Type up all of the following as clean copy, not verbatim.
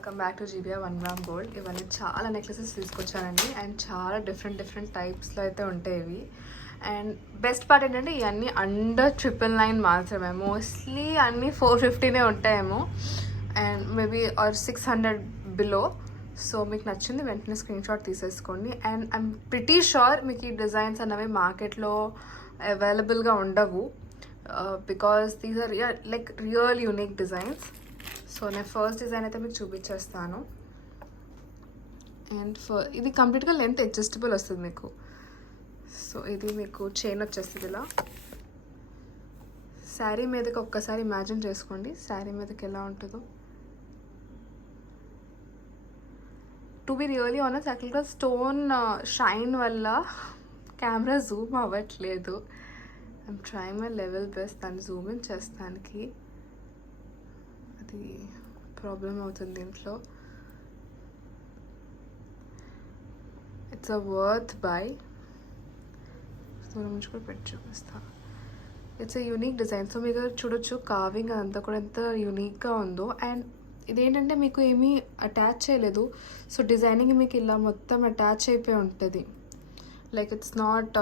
Welcome back to GBR 1 gram gold. ఇవన్నీ చాలా necklaces తీసుకొచ్చానండి అండ్ చాలా డిఫరెంట్ టైప్స్లో అయితే ఉంటాయి ఇవి. అండ్ బెస్ట్ పార్ట్ ఏంటంటే ఇవన్నీ అండర్ 999 మాత్రమే. మోస్ట్లీ అన్నీ 450 ఉంటాయేమో and maybe are 600 below. So మీకు నచ్చింది వెంటనే స్క్రీన్ షాట్ తీసేసుకోండి. అండ్ ఐఎమ్ ప్రిటీ షూర్ మీకు ఈ డిజైన్స్ అన్నవి మార్కెట్లో అవైలబుల్గా ఉండవు because these are like real unique designs. So నేను ఫస్ట్ డిజైన్ అయితే మీకు చూపించేస్తాను. అండ్ ఇది కంప్లీట్గా లెంత్ అడ్జస్టబుల్ వస్తుంది మీకు. సో ఇది మీకు చైన్ వచ్చేస్తుంది ఇలా. శారీ మీదకి ఒక్కసారి ఇమాజిన్ చేసుకోండి శారీ మీదకి ఎలా ఉంటుందో. టు బి రియలీ ఆనెస్ట్ యాక్చువల్గా స్టోన్ షైన్ వల్ల కెమెరా జూమ్ అవ్వట్లేదు. I'm try my level best దాన్ని జూమ్ ఇన్ చేస్తానికి. అది ప్రాబ్లం అవుతుంది దీంట్లో. It's a worth by. దూరం నుంచి కూడా పెట్టి చూపిస్తా. It's a unique design. So మీకు చూడొచ్చు కార్వింగ్ అదంతా కూడా ఎంత యూనిక్గా ఉందో. అండ్ ఇదేంటంటే మీకు ఏమీ అటాచ్ చేయలేదు. సో డిజైనింగ్ మీకు ఇలా మొత్తం అటాచ్ అయిపోయి ఉంటుంది. లైక్ ఇట్స్ నాట్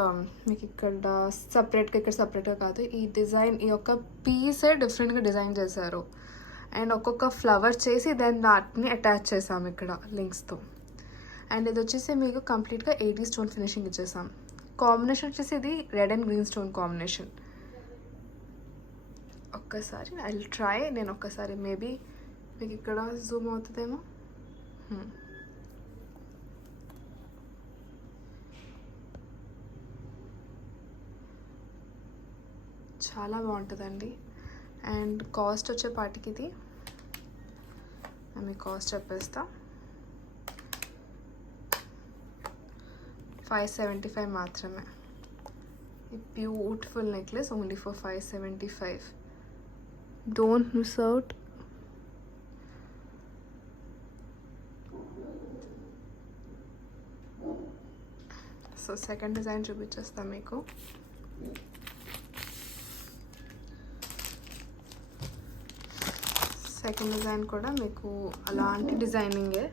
మీకు ఇక్కడ సపరేట్గా ఇక్కడ సపరేట్గా కాదు. ఈ డిజైన్ ఈ యొక్క పీసే డిఫరెంట్గా డిజైన్ చేశారు. అండ్ ఒక్కొక్క ఫ్లవర్ చేసి దాన్ని వాటిని అటాచ్ చేసాం ఇక్కడ లింక్స్తో. అండ్ ఇది వచ్చేసి మీకు కంప్లీట్గా 80 స్టోన్ ఫినిషింగ్ ఇచ్చేసాం. కాంబినేషన్ వచ్చేసి ఇది red and green stone combination. ఒక్కసారి ఐ విల్ ట్రై. నేను ఒక్కసారి మేబీ మీకు ఇక్కడ జూమ్ అవుతుందేమో. చాలా బాగుంటుందండి. అండ్ కాస్ట్ వచ్చేపాటికి ఇది మీకు కాస్ట్ చెప్పేస్తా. 575 మాత్రమే. ఈ beautiful necklace only for 575. Don't miss out. So second design చూపించేస్తా మీకు. సెకండ్ డిజైన్ కూడా మీకు అలాంటి డిజైనింగే.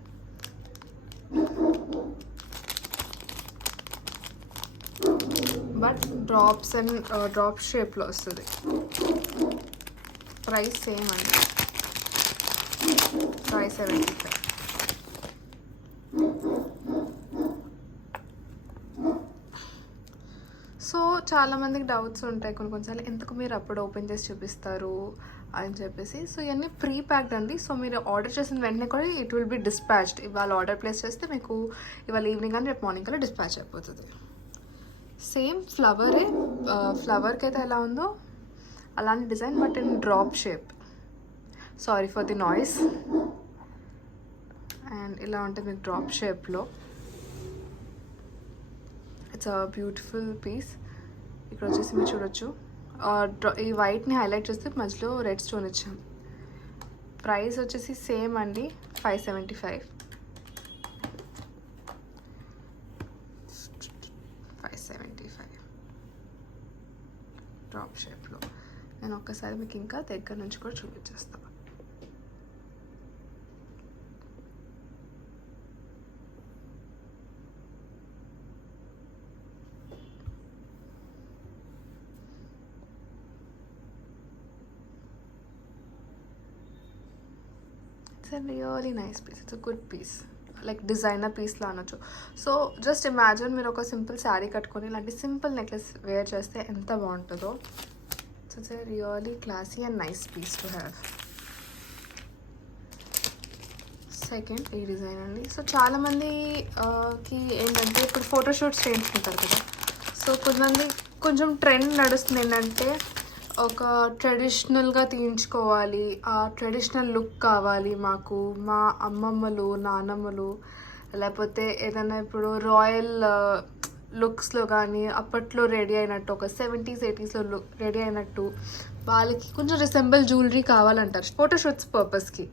బట్ డ్రాప్స్ అండ్ డ్రాప్ షేప్లో వస్తుంది. ప్రైస్ సేమ్ అండి, 575. సో చాలామందికి డౌట్స్ ఉంటాయి కొన్నిసార్లు, ఎందుకు మీరు అప్పుడు ఓపెన్ చేసి చూపిస్తారు అని చెప్పేసి. సో ఇవన్నీ ప్రీ ప్యాక్డ్ అండి. సో మీరు ఆర్డర్ చేసిన వెంటనే కూడా ఇట్ విల్ బి డిస్పాచ్డ్. ఇవాళ ఆర్డర్ ప్లేస్ చేస్తే మీకు ఇవాళ ఈవినింగ్ కానీ రేపు మార్నింగ్ కల్లా డిస్పాచ్ అయిపోతుంది. సేమ్ ఫ్లవరే, ఫ్లవర్కి అయితే ఎలా ఉందో అలాంటి design but in drop shape. Sorry for the noise. And ఇలా ఉంటుంది మీకు డ్రాప్ షేప్లో. It's a beautiful piece. ఇక్కడ వచ్చేసి మీరు చూడొచ్చు ఈ వైట్ని హైలైట్ చేస్తే మధ్యలో రెడ్ స్టోన్ ఇచ్చాం. ప్రైస్ వచ్చేసి సేమ్ అండి, 575. 575 డ్రాప్ షేప్లో. నేను ఒక్కసారి మీకు ఇంకా దగ్గర నుంచి కూడా చూపించేస్తాను. It's a really nice piece. It's a good piece, like designer పీస్లా అనొచ్చు. సో జస్ట్ ఇమాజిన్ మీరు ఒక సింపుల్ శారీ కట్టుకొని ఇలాంటి సింపుల్ నెక్లెస్ వేర్ చేస్తే ఎంత బాగుంటుందో. So it's a really classy and nice piece to have. Second ఈ డిజైన్ అండి. సో చాలామందికి ఏంటంటే ఇప్పుడు ఫోటోషూట్స్ చేయించుకుంటారు కదా. సో కొంతమంది కొంచెం ట్రెండ్ నడుస్తుంది ఏంటంటే ఒక ట్రెడిషనల్గా తీయించుకోవాలి, ఆ ట్రెడిషనల్ లుక్ కావాలి మాకు, మా అమ్మమ్మలు నానమ్మలు లేకపోతే ఏదైనా ఇప్పుడు రాయల్ లుక్స్లో కానీ అప్పట్లో రెడీ అయినట్టు ఒక 70s 80sలో లుక్ రెడీ అయినట్టు వాళ్ళకి కొంచెం రిసెంబుల్ జ్యువెలరీ కావాలంటారు ఫోటోషూట్స్ పర్పస్కి.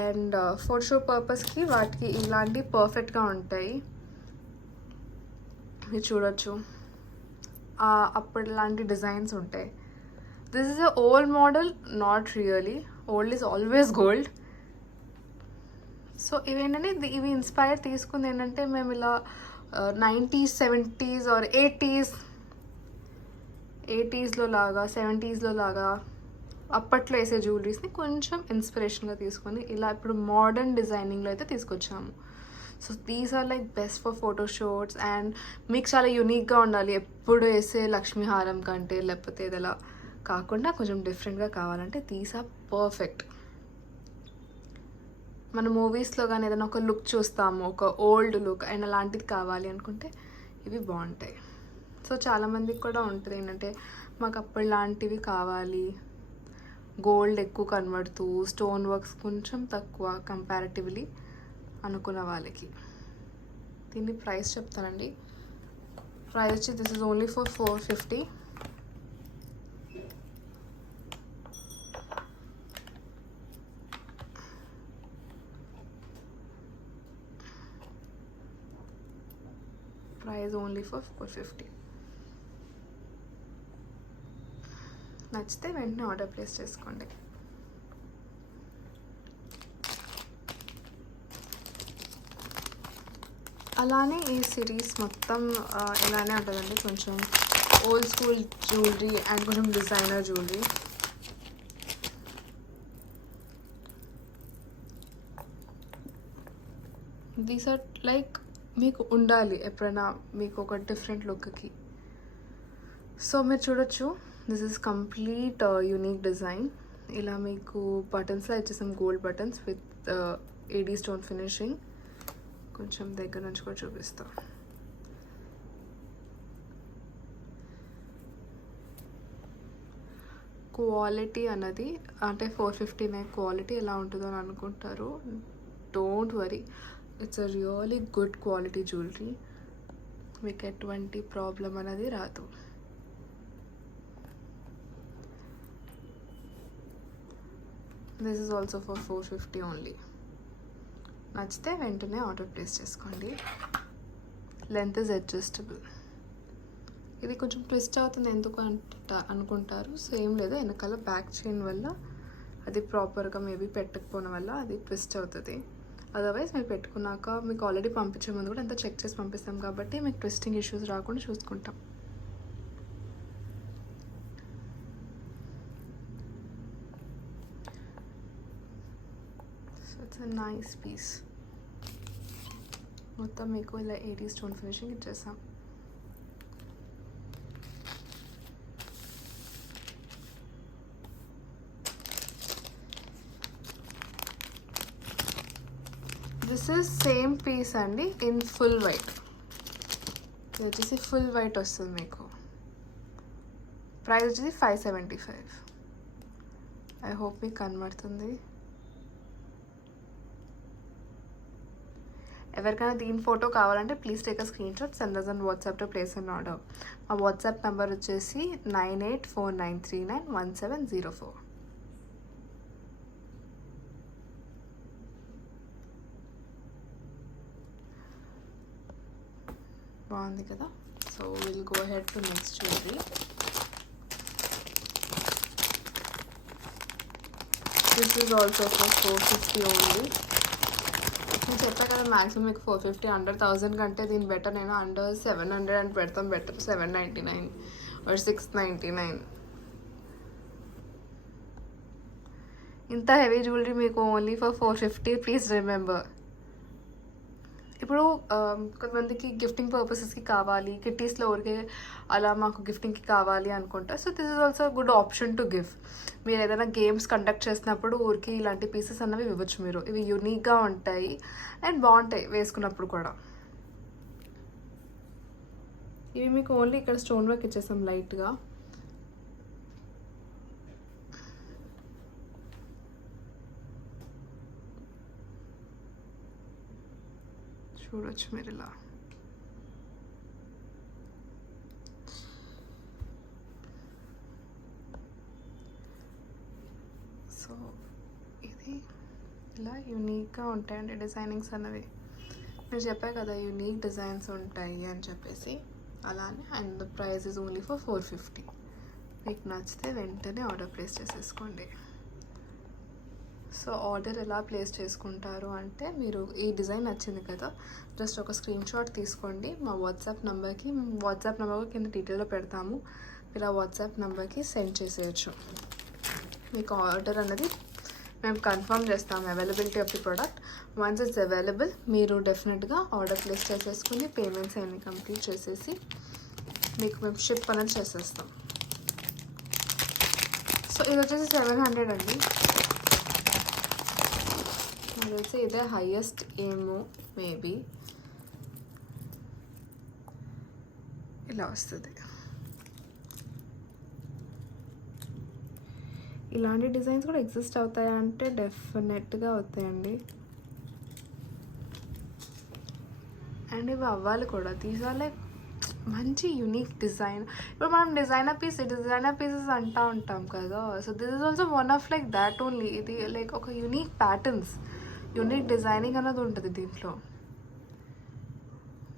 అండ్ ఫోటోషూట్ పర్పస్కి వాటికి ఇలాంటి పర్ఫెక్ట్గా ఉంటాయి. మీరు చూడొచ్చు అప్పుడు ఇలాంటి డిజైన్స్ ఉంటాయి. This is an old model, not really. Old is always gold. So ఇవేంటంటే ఇవి ఇన్స్పైర్ తీసుకుంది ఏంటంటే మేము ఇలా 90s 70s ఆర్ 80sలో లాగా 70sలో లాగా అప్పట్లో వేసే జ్యువెలరీస్ని కొంచెం ఇన్స్పిరేషన్గా తీసుకొని ఇలా ఇప్పుడు మోడర్న్ డిజైనింగ్లో అయితే తీసుకొచ్చాము. So these are like best for photoshoots and మీకు చాలా యూనిక్గా ఉండాలి, ఎప్పుడు వేసే లక్ష్మీహారం కంటే లేకపోతే ఇదిలా కాకుండా కొంచెం డిఫరెంట్గా కావాలంటే దీస్ ఆర్ పర్ఫెక్ట్. మన మూవీస్లో కానీ ఏదైనా ఒక లుక్ చూస్తాము, ఒక ఓల్డ్ లుక్ అండ్ అలాంటిది కావాలి అనుకుంటే ఇవి బాగుంటాయి. సో చాలామందికి కూడా ఉంటుంది ఏంటంటే మాకు అప్పుడు లాంటివి కావాలి, గోల్డ్ ఎక్కువ కనబడుతూ స్టోన్ వర్క్స్ కొంచెం తక్కువ కంపారిటివ్లీ అనుకున్న వాళ్ళకి. దీన్ని ప్రైస్ చెప్తానండి. ప్రైస్ వచ్చి this is only for 450. Price only for 450. నచ్చితే వెంటనే ఆర్డర్ ప్లేస్ చేసుకోండి. అలానే ఈ సిరీస్ మొత్తం ఇలానే ఉంటుందండి, కొంచెం ఓల్డ్ స్కూల్ జ్యువెలరీ అండ్ కొంచెం designer jewellery. These are like మీకు ఉండాలి ఎప్పుడైనా మీకు ఒక డిఫరెంట్ లుక్కి. సో మీరు చూడొచ్చు, this is complete unique design. ఇలా మీకు బటన్స్లో ఇచ్చేసాం, gold buttons with AD stone finishing. కొంచెం దగ్గర నుంచి కూడా చూపిస్తాం. క్వాలిటీ అన్నది అంటే 450 క్వాలిటీ ఎలా ఉంటుందో అని అనుకుంటారు. Don't worry, it's a really good quality jewellery. మీకు ఎటువంటి ప్రాబ్లం అనేది రాదు. This is also for 450 only. నచ్చితే వెంటనే ఆర్డర్ ప్లేస్ చేసుకోండి. Length is adjustable. ఇది కొంచెం ట్విస్ట్ అవుతుంది ఎందుకు అనుకుంటారు. సో ఏం లేదు, వెనకాల బ్యాక్ చైన్ వల్ల అది ప్రాపర్గా మేబీ పెట్టకపోవడం వల్ల అది ట్విస్ట్ అవుతుంది. అదర్వైజ్ మీరు పెట్టుకున్నాక మీకు ఆల్రెడీ పంపించే ముందు కూడా అంతా చెక్ చేసి పంపిస్తాం కాబట్టి మీకు ట్విస్టింగ్ ఇష్యూస్ రాకుండా చూసుకుంటాం. So it's a nice piece. మొత్తం మీకు ఇలా 80 స్టోన్ ఫినిషింగ్ ఇచ్చేసాం. దిస్ ఇస్ సేమ్ పీస్ అండి ఇన్ ఫుల్ వైట్. ఇది వచ్చేసి ఫుల్ వైట్ వస్తుంది మీకు. ప్రైస్ వచ్చేసి 575. ఐ హోప్ మీకు కనబడుతుంది. ఎవరికైనా దీని ఫోటో కావాలంటే please take a screen shot, send us on WhatsApp to place an order. మా వాట్సాప్ నెంబర్ వచ్చేసి 9849391704. బాగుంది కదా. So will go head to next jewellery. This is also for 450 only. నేను చెప్పా కదా మ్యాక్సిమం మీకు 450, అండర్ 1000 కంటే దీని బెటర్. నేను అండర్ 700 అని పెడతాం బెటర్. 799 or 699. ఇంత హెవీ జ్యువెలరీ మీకు ఓన్లీ ఫర్ 450. Please remember. ఇప్పుడు కొంతమందికి గిఫ్టింగ్ పర్పసెస్కి కావాలి, కిట్టీస్లో ఊరికే అలా మాకు గిఫ్టింగ్కి కావాలి అనుకుంటా. So this is also good option to give. మీరు ఏదైనా గేమ్స్ కండక్ట్ చేసినప్పుడు ఊరికి ఇలాంటి పీసెస్ అన్నవి ఇవ్వచ్చు మీరు. ఇవి యూనిక్గా ఉంటాయి అండ్ బాగుంటాయి వేసుకున్నప్పుడు కూడా. ఇవి మీకు ఓన్లీ ఇక్కడ స్టోన్ వర్క్ ఇచ్చేసాం లైట్గా. చూడొచ్చు మీరు ఇలా. సో ఇది ఇలా యూనిక్గా ఉంటాయండి డిజైనింగ్స్ అన్నవి. మీరు చెప్పారు కదా యూనిక్ డిజైన్స్ ఉంటాయి అని చెప్పేసి, అలానే. And the price is only for 450. మీకు నచ్చితే వెంటనే ఆర్డర్ ప్లేస్ చేసేసుకోండి. సో ఆర్డర్ ఎలా ప్లేస్ చేసుకుంటారు అంటే, మీరు ఈ డిజైన్ నచ్చింది కదా, జస్ట్ ఒక స్క్రీన్ షాట్ తీసుకోండి. మా వాట్సాప్ నెంబర్ కింద డీటెయిల్లో పెడతాము. మీరు ఆ వాట్సాప్ నెంబర్కి సెండ్ చేసేయచ్చు. మీకు ఆర్డర్ అనేది మేము కన్ఫర్మ్ చేస్తాము, availability of the product. Once it's available మీరు డెఫినెట్గా ఆర్డర్ ప్లేస్ చేసేసుకుని పేమెంట్స్ అన్ని కంప్లీట్ చేసేసి మీకు మేము షిప్ అనేది చేసేస్తాం. సో ఇది వచ్చేసి 700 అండి. నాకు తెలిసి ఇదే హైయెస్ట్ ఏమో, మేబీ ఇలా వస్తుంది. ఇలాంటి డిజైన్స్ కూడా ఎగ్జిస్ట్ అవుతాయా అంటే డెఫినెట్గా అవుతాయండి. అండ్ ఇవి అవ్వాలి కూడా. దీస్ ఆర్ లైక్ మంచి యూనిక్ డిజైన్. ఇప్పుడు మనం డిజైనర్ పీసెస్ అంటూ ఉంటాం కదా. So this is also one of like that only. ఇది లైక్ ఒక యూనిక్ ప్యాటర్న్స్, యూనిక్ డిజైనింగ్ అనేది ఉంటుంది దీంట్లో.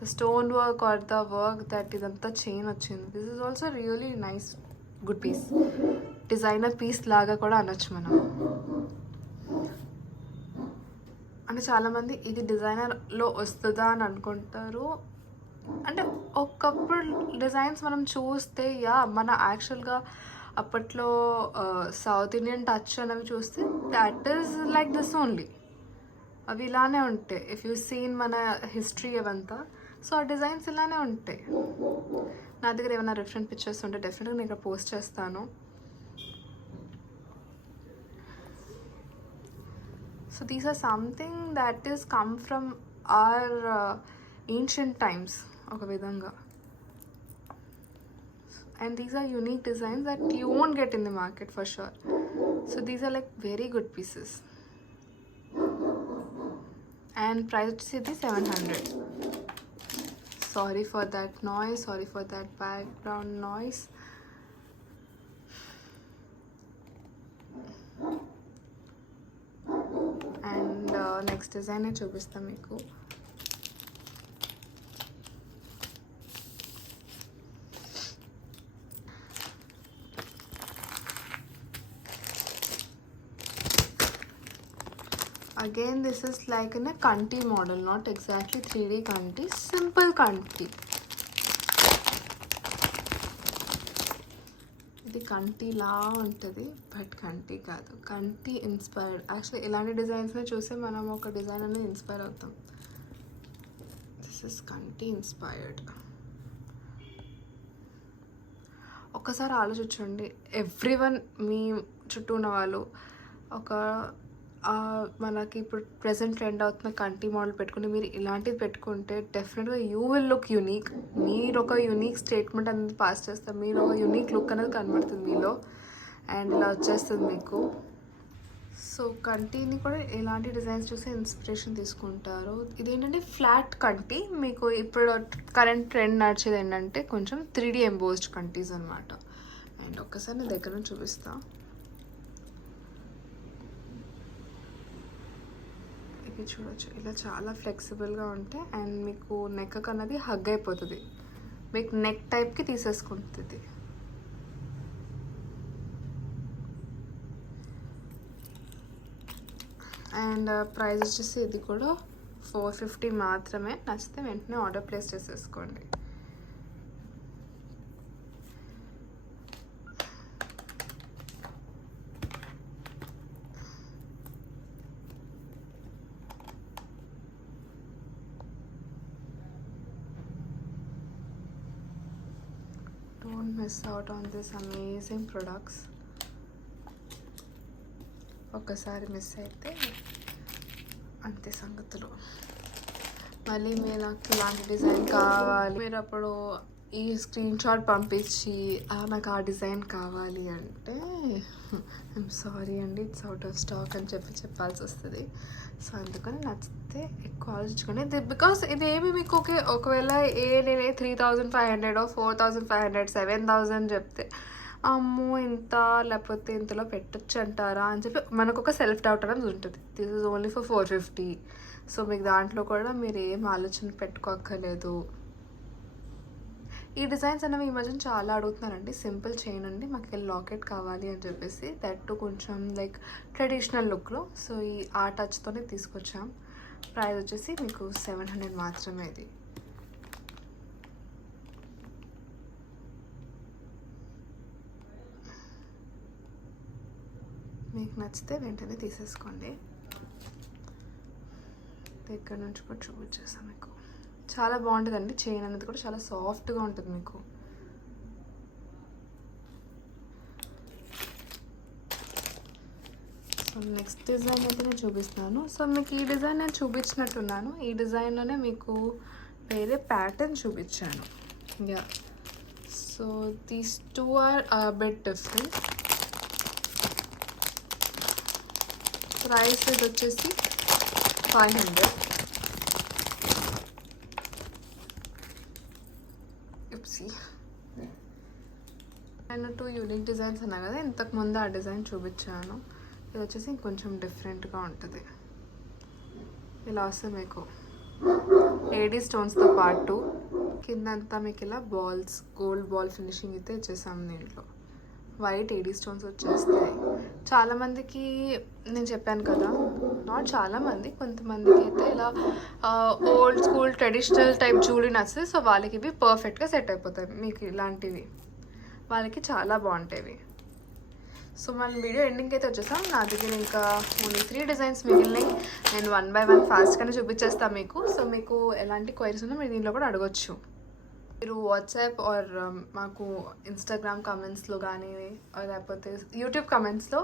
The stone work are the work that ఇదంతా చైన్ వచ్చింది. This is also really nice, good piece. Designer piece లాగా కూడా అనొచ్చు మనం. అంటే చాలామంది ఇది డిజైనర్లో వస్తుందా అని అనుకుంటారు. అంటే ఒకప్పుడు డిజైన్స్ మనం చూస్తే మన యాక్చువల్గా అప్పట్లో సౌత్ ఇండియన్ టచ్ అనేవి చూస్తే that is like this only. అవి ఇలానే ఉంటాయి. ఇఫ్ యూ సీన్ మన హిస్టరీ అవంతా, సో ఆ డిజైన్స్ ఇలానే ఉంటాయి. నా దగ్గర ఏమైనా రిఫరెంట్ పిక్చర్స్ ఉంటే డెఫినెట్గా నేను ఇక్కడ పోస్ట్ చేస్తాను. So these are something that is come from our ancient times, oka vidhanga. And these are unique designs that you won't get in the market for sure. So these are like very good pieces. And price is 700. Sorry for that noise, sorry for that background noise. And next design చూపిస్తాను మీకు. Again this is like in a కంటి model, not exactly 3D కంటి, simple కంటి. ఇది కంటిలా ఉంటుంది, but కంటి కాదు, కంటి ఇన్స్పైర్డ్. యాక్చువల్లీ ఇలాంటి డిజైన్స్ని చూసి మనం ఒక డిజైన్ అనేది ఇన్స్పైర్ అవుతాం. దిస్ ఇస్ కంటి ఇన్స్పైర్డ్. ఒక్కసారి ఆలోచించండి, ఎవ్రీవన్ మీ చుట్టూ ఉన్న వాళ్ళు ఒక మనకి ఇప్పుడు ప్రెజెంట్ ట్రెండ్ అవుతున్న కంటి మోడల్ పెట్టుకుని మీరు ఇలాంటిది పెట్టుకుంటే డెఫినెట్గా యూ విల్ లుక్ యూనిక్. మీరు ఒక యూనిక్ స్టేట్మెంట్ అనేది పాస్ చేస్తారు, మీరు ఒక యూనిక్ లుక్ అనేది కనబడుతుంది మీలో, అండ్ ఇలా వచ్చేస్తుంది మీకు. సో కంటిని కూడా ఇలాంటి డిజైన్స్ చూసి ఇన్స్పిరేషన్ తీసుకుంటారు. ఇదేంటంటే ఫ్లాట్ కంటి. మీకు ఇప్పుడు కరెంట్ ట్రెండ్ నడిచేది ఏంటంటే కొంచెం 3D ఎంబోస్డ్ కంటీస్ అనమాట. అండ్ ఒక్కసారి నేను దగ్గర నుంచి చూపిస్తాను. చూడొచ్చు, ఇలా చాలా ఫ్లెక్సిబుల్గా ఉంటాయి. అండ్ మీకు నెక్ అన్నది హగ్ అయిపోతుంది, మీకు నెక్ టైప్కి తీసేసుకుంటుంది. అండ్ ప్రైస్ వచ్చేసి ఇది కూడా 450 మాత్రమే. నచ్చితే వెంటనే ఆర్డర్ ప్లేస్ చేసేసుకోండి. Don't miss out on this amazing products. ఒక్కసారి మిస్ అయితే అంతే సంగతులు. మళ్ళీ మీరు నాకు ఇలాంటి డిజైన్ కావాలి, మీరు అప్పుడు ఈ స్క్రీన్ షాట్ పంపించి నాకు ఆ డిజైన్ కావాలి అంటే ఐఎమ్ సారీ అండి, ఇట్స్ అవుట్ ఆఫ్ స్టాక్ అని చెప్పాల్సి వస్తుంది. సో అందుకని నచ్చితే ఎక్కువ ఆలోచించుకోండి. బికాస్ ఇదేమి మీకు ఓకే, ఒకవేళ నేనే 3500 4500 7000 చెప్తే అమ్మో ఇంత లేకపోతే ఇంతలో పెట్టచ్చు అంటారా అని చెప్పి మనకు ఒక సెల్ఫ్ డౌట్ అనేది ఉంటుంది. This is only for 450. So మీకు దాంట్లో కూడా మీరు ఏం ఆలోచన పెట్టుకోక్కర్లేదు. ఈ డిజైన్స్ అనేవి ఈ మధ్యన చాలా అడుగుతున్నారండి. సింపుల్ చైన్ అండి, మాకు లాకెట్ కావాలి అని చెప్పేసి, దట్ కొంచెం లైక్ ట్రెడిషనల్ లుక్లో. సో ఈ ఆ టచ్తోనే తీసుకొచ్చాం. ప్రైస్ వచ్చేసి మీకు 700 మాత్రమే. ఇది మీకు నచ్చితే వెంటనే తీసేసుకోండి. దగ్గర నుంచి కూడా చూపించేస్తాను మీకు. చాలా బాగుంటుందండి. చైన్ అనేది కూడా చాలా సాఫ్ట్గా ఉంటుంది మీకు. సో నెక్స్ట్ డిజైన్ అయితే నేను చూపిస్తున్నాను. సో మీకు ఈ డిజైన్ నేను చూపించినట్టున్నాను. ఈ డిజైన్లోనే మీకు వేరే ప్యాటర్న్ చూపించాను. Yeah, so these two are bit different. Price ఇది వచ్చేసి 500. నేను 2 యూనిక్ డిజైన్స్ అన్నా కదా, ఇంతకుముందు ఆ డిజైన్ చూపించాను. ఇది వచ్చేసి ఇంకొంచెం డిఫరెంట్గా ఉంటుంది. ఇలా వస్తుంది మీకు ఏడీ స్టోన్స్తో పాటు కిందంతా మీకు ఇలా బాల్స్, గోల్డ్ బాల్ ఫినిషింగ్ అయితే ఇచ్చేసాము. దీంట్లో వైట్ ఏడీ స్టోన్స్ వచ్చేస్తాయి. చాలామందికి నేను చెప్పాను కదా, నాట్ చాలామంది, కొంతమందికి అయితే ఇలా old school traditional type jewellery నచ్చుతుంది. సో వాళ్ళకి ఇవి పర్ఫెక్ట్గా సెట్ అయిపోతాయి. మీకు ఇలాంటివి వాళ్ళకి చాలా బాగుంటాయి. సో మన వీడియో ఎండింగ్కి అయితే వచ్చేసాం. నా దగ్గర ఇంకా ఓన్లీ 3 డిజైన్స్ మిగిలినాయి. నేను 1 by 1 ఫాస్ట్గానే చూపించేస్తాను మీకు. సో మీకు ఎలాంటి క్వైరీస్ ఉన్నా మీరు దీంట్లో కూడా అడగొచ్చు. మీరు వాట్సాప్ ఆర్ మాకు ఇన్స్టాగ్రామ్ కమెంట్స్లో కానీ లేకపోతే యూట్యూబ్ కమెంట్స్లో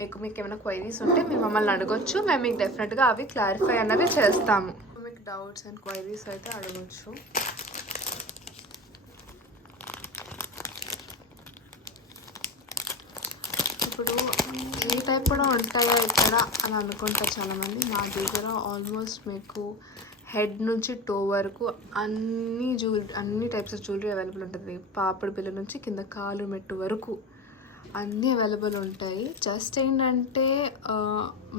మీకు ఏమైనా క్వైరీస్ ఉంటే మీరు మమ్మల్ని అడగొచ్చు. మేము మీకు డెఫినెట్గా అవి క్లారిఫై అన్నవి చేస్తాము. మీకు డౌట్స్ అండ్ క్వైరీస్ అయితే అడగొచ్చు. ఇప్పుడు ఈ టైప్ కూడా ఉంటాయా ఇక్కడ అని అనుకుంటారు చాలామంది. మా దగ్గర ఆల్మోస్ట్ మీకు హెడ్ నుంచి టో వరకు అన్ని టైప్స్ ఆఫ్ జ్యువెలరీ అవైలబుల్ ఉంటుంది. పాపడి పిల్ల నుంచి కింద కాలు మెట్టు వరకు అన్నీ అవైలబుల్ ఉంటాయి. జస్ట్ ఏంటంటే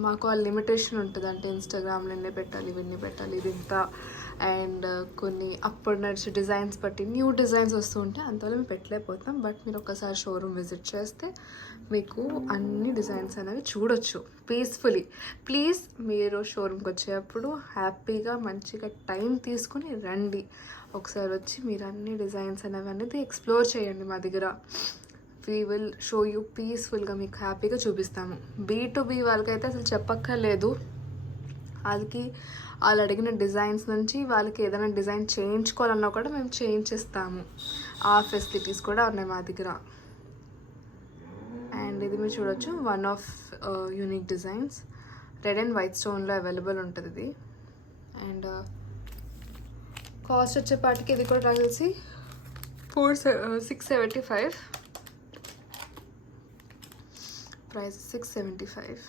మాకు ఆ లిమిటేషన్ ఉంటుంది. అంటే ఇన్స్టాగ్రామ్లో ఎన్ని పెట్టాలి, ఇవన్నీ పెట్టాలి, ఇది ఇంత, అండ్ కొన్ని అప్పుడు నడిచే డిజైన్స్ బట్టి న్యూ డిజైన్స్ వస్తూ ఉంటే అంతలో మేము పెట్టలేకపోతాం. బట్ మీరు ఒకసారి షోరూమ్ విజిట్ చేస్తే మీకు అన్ని డిజైన్స్ అనేవి చూడొచ్చు పీస్ఫుల్లీ. ప్లీజ్ మీరు షోరూమ్కి వచ్చేటప్పుడు హ్యాపీగా మంచిగా టైం తీసుకుని రండి. ఒకసారి వచ్చి మీరు అన్ని డిజైన్స్ అనేవి అనేది ఎక్స్ప్లోర్ చేయండి. మా దగ్గర వీ విల్ షో యూ పీస్ఫుల్గా, మీకు హ్యాపీగా చూపిస్తాము. B2B వాళ్ళకైతే అసలు చెప్పక్కర్లేదు. వాళ్ళు అడిగిన డిజైన్స్ నుంచి వాళ్ళకి ఏదైనా డిజైన్ చేయించుకోవాలన్నా కూడా మేము చేయించిస్తాము. ఆ ఫెసిలిటీస్ కూడా ఉన్నాయి మా దగ్గర. అండ్ ఇది మీరు చూడొచ్చు, one of unique designs red and white స్టోన్లో అవైలబుల్ ఉంటుంది ఇది. అండ్ కాస్ట్ వచ్చేపాటికి ఇది కూడా కలిసి 675. ప్రైస్ 675.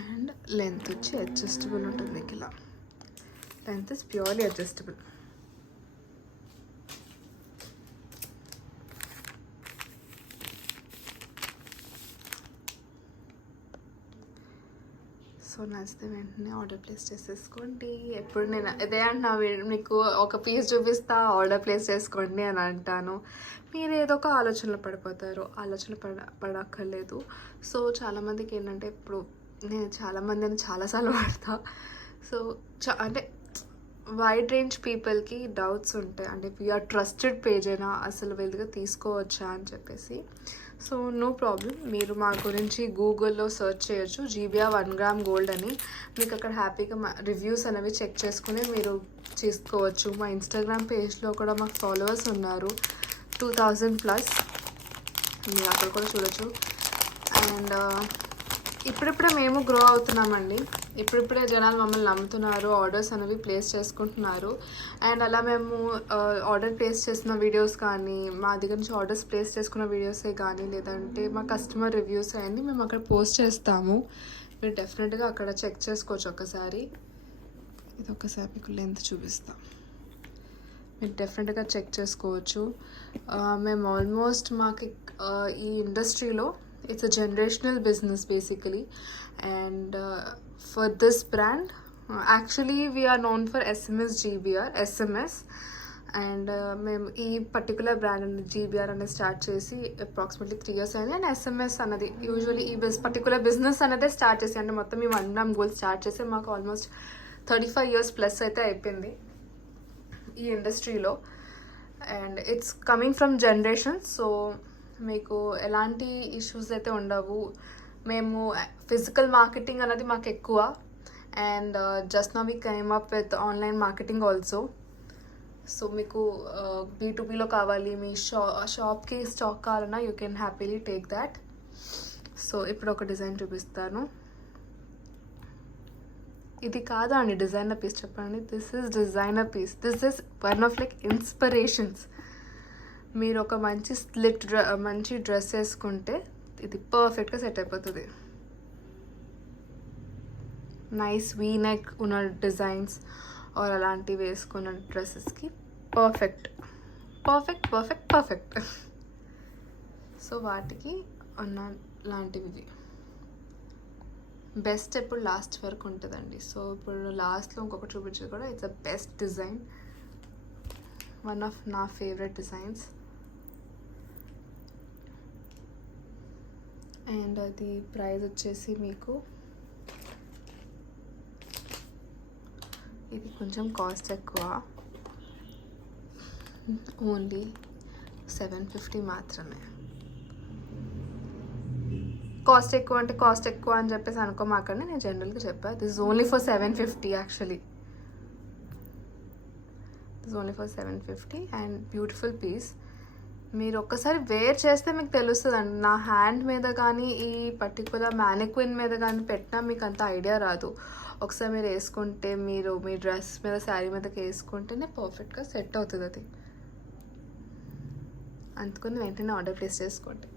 అండ్ లెంత్ వచ్చి అడ్జస్టబుల్ ఉంటుంది మీకు. ఇలా length is purely adjustable. So నచ్చితే వెంటనే ఆర్డర్ ప్లేస్ చేసేసుకోండి. ఎప్పుడు నేను ఇదే అంటున్నా, మీకు ఒక పీస్ చూపిస్తా ఆర్డర్ ప్లేస్ చేసుకోండి అని అంటాను. మీరు ఏదో ఒక ఆలోచనలో పడిపోతారు. పడక్కర్లేదు. సో చాలామందికి ఏంటంటే, ఇప్పుడు నేను చాలామంది అని చాలాసార్లు వాడతా. సో అంటే వైడ్ రేంజ్ పీపుల్కి డౌట్స్ ఉంటాయి. అంటే వీఆర్ ట్రస్టెడ్ పేజ్ అయినా అసలు వెలుగా తీసుకోవచ్చా అని చెప్పేసి. సో నో ప్రాబ్లం, మీరు మా గురించి గూగుల్లో సెర్చ్ చేయొచ్చు, GBR 1 గ్రామ్ గోల్డ్ అని. మీకు అక్కడ హ్యాపీగా రివ్యూస్ అనేవి చెక్ చేసుకుని మీరు చేసుకోవచ్చు. మా ఇన్స్టాగ్రామ్ పేజ్లో కూడా మాకు ఫాలోవర్స్ ఉన్నారు 2000+. మీరు అక్కడ కూడా చూడొచ్చు. అండ్ ఇప్పుడిప్పుడే మేము గ్రో అవుతున్నామండి. ఇప్పుడిప్పుడే జనాలు మమ్మల్ని నమ్ముతున్నారు, ఆర్డర్స్ అనేవి ప్లేస్ చేసుకుంటున్నారు. అండ్ అలా మేము ఆర్డర్ ప్లేస్ చేసిన వీడియోస్ కానీ, మా దగ్గర నుంచి ఆర్డర్స్ ప్లేస్ చేసుకున్న వీడియోసే కానీ, లేదంటే మా కస్టమర్ రివ్యూస్ అన్నీ మేము అక్కడ పోస్ట్ చేస్తాము. మీరు డెఫినెట్గా అక్కడ చెక్ చేసుకోవచ్చు ఒకసారి. ఇది ఒకసారి మీకు లెంత్ చూపిస్తాం, మీరు డెఫినెట్గా చెక్ చేసుకోవచ్చు. మేము ఆల్మోస్ట్ మాకు ఈ ఇండస్ట్రీలో it's a generational business basically, and for this brand actually we're known for SMS GBR SMS and మేము ఈ పర్టికులర్ బ్రాండ్ అనేది జీబీఆర్ అనేది స్టార్ట్ చేసి అప్రాక్సిమేట్లీ 3 years అయింది. అండ్ ఎస్ఎంఎస్ అన్నది యూజువల్లీ ఈ పర్టికులర్ బిజినెస్ అనేది స్టార్ట్ చేసి అంటే మొత్తం మేము 1 gram gold స్టార్ట్ చేసి మాకు ఆల్మోస్ట్ 35 years ప్లస్ అయితే అయిపోయింది ఈ ఇండస్ట్రీలో. And it's coming from generation, so మీకు ఎలాంటి ఇష్యూస్ అయితే ఉండవు. మేము ఫిజికల్ మార్కెటింగ్ అనేది మాకు ఎక్కువ and just now we came up with online marketing also. So మీకు B2Bలో కావాలి, మీ షాప్కి స్టాక్ కావాలన్నా you can happily take that. So ఇప్పుడు ఒక డిజైన్ చూపిస్తాను. ఇది కాదా అండి డిజైనర్ పీస్ చెప్పండి. This is designer piece. This is one of like inspirations. మీరు ఒక మంచి మంచి డ్రెస్ వేసుకుంటే ఇది పర్ఫెక్ట్గా సెట్ అయిపోతుంది. నైస్ వీ నెక్ ఉన్న డిజైన్స్ ఆర్ అలాంటివి వేసుకున్న డ్రెస్సెస్కి perfect perfect perfect perfect. So వాటికి ఉన్న లాంటివి బెస్ట్ ఎప్పుడు లాస్ట్ వరకు ఉంటుందండి. సో ఇప్పుడు లాస్ట్లో ఇంకొకటి చూపించేది కూడా it's a best design, one of నా ఫేవరెట్ డిజైన్స్. అండ్ అది ప్రైస్ వచ్చేసి మీకు ఇది కొంచెం కాస్ట్ ఎక్కువ, ఓన్లీ 750 మాత్రమే. కాస్ట్ ఎక్కువ అంటే కాస్ట్ ఎక్కువ అని చెప్పేసి అనుకోమాకండి, నేను జనరల్గా చెప్పాను. This is only for 750 actually. This only for 750 and beautiful piece. మీరు ఒక్కసారి వేర్ చేస్తే మీకు తెలుస్తుందండి. నా హ్యాండ్ మీద కానీ ఈ పర్టికులర్ మ్యానిక్విన్ మీద కానీ పెట్టినా మీకు అంత ఐడియా రాదు. ఒకసారి మీరు వేసుకుంటే మీరు మీ డ్రెస్ మీద శారీ మీదకి వేసుకుంటేనే పర్ఫెక్ట్గా సెట్ అవుతుంది అది. అందుకని వెంటనే ఆర్డర్ ప్లేస్ చేసుకోండి.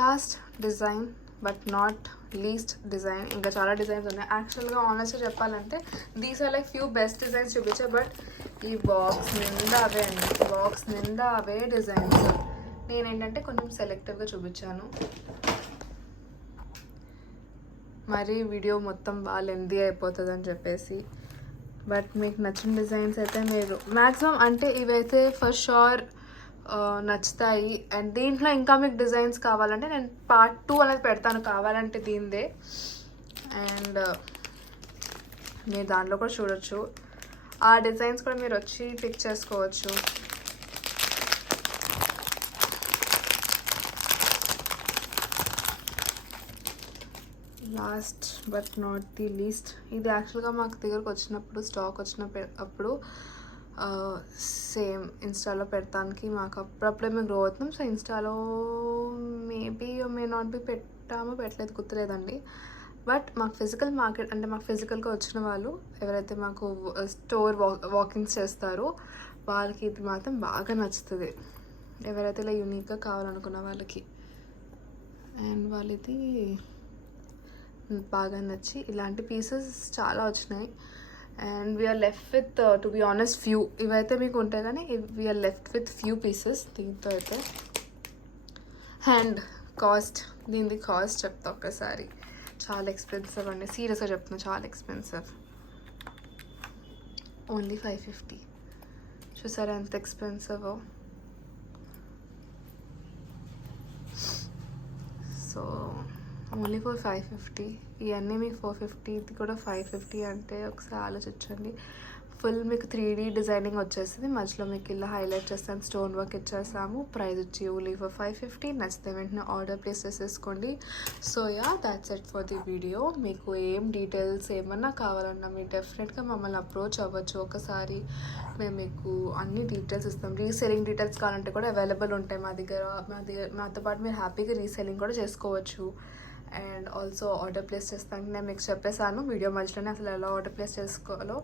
Last design but not least design, ఇంకా చాలా డిజైన్స్ ఉన్నాయి. యాక్చువల్గా ఆనెస్ట్గా చెప్పాలంటే these are like few best designs చూపించా, బట్ ఈ బాక్స్ నిండా అవే అండి. బాక్స్ నిండా అవే డిజైన్స్. నేనేంటంటే కొంచెం సెలెక్టివ్గా చూపించాను. మరి వీడియో మొత్తం బాగా లెంతీ అయిపోతుంది అని చెప్పేసి. బట్ మీకు నచ్చిన డిజైన్స్ అయితే మీరు మ్యాక్సిమం అంటే ఇవైతే ఫర్ షూర్ నచ్చుతాయి. అండ్ దీంట్లో ఇంకా మీకు డిజైన్స్ కావాలంటే నేను part 2 అనేది పెడతాను కావాలంటే దీనిదే. అండ్ మీరు దాంట్లో కూడా చూడొచ్చు. ఆ డిజైన్స్ కూడా మీరు వచ్చి పిక్ చేసుకోవచ్చు. Last but not the least, ఇది యాక్చువల్గా మాకు దగ్గరకు వచ్చినప్పుడు స్టాక్ వచ్చినప్పుడు సేమ్ ఇన్స్టాలో పెడతానికి మాకు అప్పుడప్పుడే మేము గ్రో అవుతున్నాం. సో ఇన్స్టాలో మేబీ మే నాట్ బి పెట్టలేదు గుర్తులేదండి. బట్ మాకు ఫిజికల్ మార్కెట్ అంటే మాకు ఫిజికల్గా వచ్చిన వాళ్ళు ఎవరైతే మాకు స్టోర్ వాకింగ్స్ చేస్తారో వాళ్ళకి ఇది మాత్రం బాగా నచ్చుతుంది, ఎవరైతే ఇలా యూనిక్గా కావాలనుకున్న వాళ్ళకి. అండ్ వాళ్ళది బాగా నచ్చి ఇలాంటి పీసెస్ చాలా వచ్చినాయి. And we're left with to be honest few, ఇవైతే మీకు ఉంటాయి కానీ we're left with few pieces దీంతో అయితే. అండ్ కాస్ట్, దీనిది కాస్ట్ చెప్తా ఒక్కసారి. చాలా ఎక్స్పెన్సివ్ అండి, సీరియస్గా చెప్తున్నా, చాలా ఎక్స్పెన్సివ్. ఓన్లీ 550. చూసారా ఎంత ఎక్స్పెన్సివ్. So only for 550. ఇవన్నీ మీకు 450, ఇది కూడా 550 అంటే ఒకసారి ఆలోచించండి. ఫుల్ మీకు 3D డిజైనింగ్ వచ్చేసింది, మధ్యలో మీకు ఇలా హైలైట్ చేస్తాను, స్టోన్ వర్క్ ఇచ్చేసాము. ప్రైస్ వచ్చి ఓన్లీ ఫర్ 550. నచ్చితే వెంటనే ఆర్డర్ ప్లేస్ చేసేసుకోండి. So yeah that's it for the video. మీకు ఏం డీటెయిల్స్ ఏమన్నా కావాలన్నా మీరు డెఫినెట్గా మమ్మల్ని అప్రోచ్ అవ్వచ్చు. ఒకసారి మేము మీకు అన్ని డీటెయిల్స్ ఇస్తాం. రీసెల్లింగ్ డీటెయిల్స్ కావాలంటే కూడా అవైలబుల్ ఉంటాయి మా దగ్గర. మాతో పాటు మీరు హ్యాపీగా రీసెల్లింగ్ కూడా చేసుకోవచ్చు. అండ్ ఆల్సో ఆర్డర్ ప్లేస్ చేస్తాను, నేను మీకు చెప్పేసాను వీడియో మధ్యలోనే అసలు ఎలా ఆర్డర్ ప్లేస్ చేసుకోవాలో.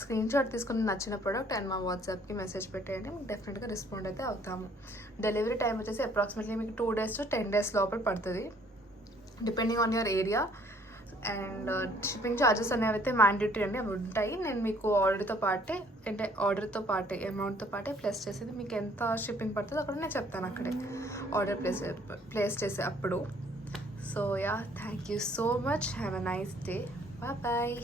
స్క్రీన్ షాట్ తీసుకుని నచ్చిన ప్రోడక్ట్ అండ్ మా వాట్సాప్కి మెసేజ్ పెట్టేయండి, మీకు డెఫినెట్గా రెస్పాండ్ అయితే అవుతాము. డెలివరీ టైం వచ్చేసి అప్రాక్సిమేట్లీ మీకు 2 days to 10 days లోపల పడుతుంది, depending on your area. And shipping charges అనేవి అయితే మ్యాండేటరీ అండి, అవి ఉంటాయి. నేను మీకు ఆర్డర్తో పాటే అమౌంట్తో పాటే ప్లస్ చేసేది మీకు ఎంత షిప్పింగ్ పడుతుందో అక్కడ నేను చెప్తాను, అక్కడే ఆర్డర్ ప్లేస్ చేసే అప్పుడు. So yeah, thank you so much. Have a nice day. Bye.